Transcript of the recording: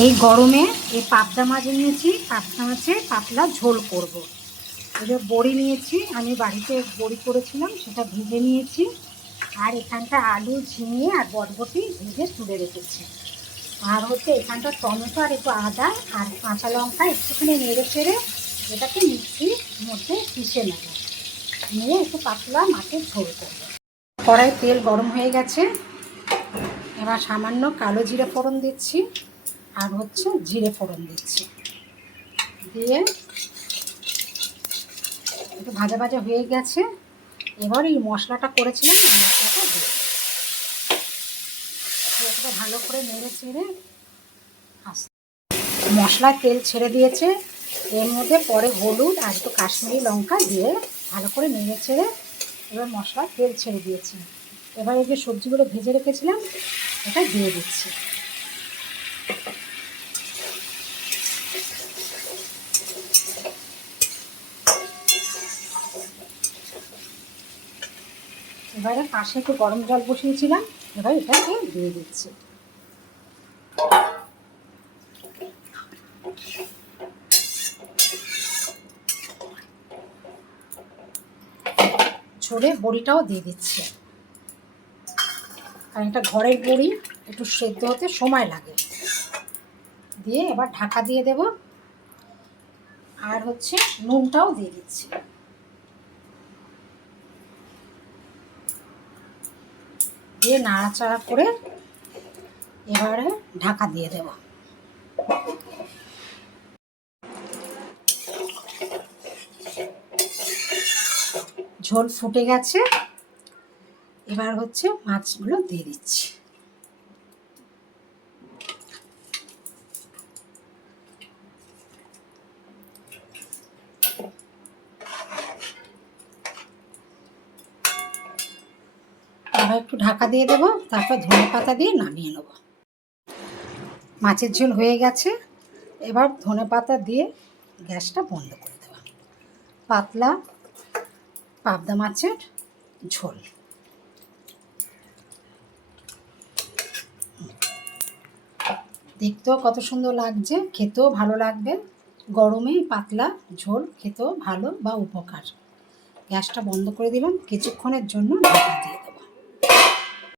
এই গরমে এই পাবদা মাছ নিয়েছি, পাবদা মাছের পাতলা ঝোল করব। এই যে বড়ি নিয়েছি, আমি বাড়িতে বড়ি করেছিলাম, সেটা ভেজে নিয়েছি। আর এখানটা আলু, ঝিঙে আর বরবটি ভেজে তুলে রেখেছি। আর হচ্ছে এখানটা টমেটো আর একটু আদা আর কাঁচা লঙ্কা একটুখানি নেড়ে চেড়ে এটাকে মিক্সির মধ্যে পিষে নেব, নিয়ে একটু পাতলা মাছের ঝোল করব। কড়াই তেল গরম হয়ে গেছে, এবার সামান্য কালো জিরে ফোড়ন দিচ্ছি আর হচ্ছে জিরে ফোড়ন দিচ্ছি, দিয়ে একটু ভাজা ভাজা হয়ে গেছে। এবার এই মশলাটা করেছিলাম, মশলাটা দিয়ে এটা ভালো করে নেড়ে চেড়ে মশলায় তেল ছেড়ে দিয়েছে। এর মধ্যে পরে হলুদ আর একটু কাশ্মীরি লঙ্কা দিয়ে ভালো করে নেড়ে চেড়ে এবার মশলা তেল ছেড়ে দিয়েছি। এবার এই যে সবজিগুলো ভেজে রেখেছিলাম এটা দিয়ে দিচ্ছি। এবারে পাশে একটু গরম জল বসিয়েছিলাম, এবার এটাকে দিয়ে দিচ্ছি। ঝোলে বড়িটাও দিয়ে দিচ্ছি, কারণ এটা ঘরের বড়ি, একটু সেদ্ধ হতে সময় লাগে। দিয়ে এবার ঢাকা দিয়ে দেব, আর হচ্ছে নুনটাও দিয়ে দিচ্ছি। দিয়ে নাড়াচাড়া করে এবারে ঢাকা দিয়ে দেব। ঝোল ফুটে গেছে, এবার হচ্ছে মাছগুলো দিয়ে দিচ্ছি। এবার একটু ঢাকা দিয়ে দেবো, তারপর ধনে পাতা দিয়ে নামিয়ে নেব। মাছের ঝোল হয়ে গেছে, এবার ধনে পাতা দিয়ে গ্যাসটা বন্ধ করে দেবো। পাতলা পাবদা মাছের ঝোল। দেখতেও কত সুন্দর লাগছে, খেতেও ভালো লাগবে। গরমে পাতলা ঝোল খেতেও ভালো বা উপকার। গ্যাসটা বন্ধ করে দিলাম, কিছুক্ষণের জন্য ঢাকা দিয়ে।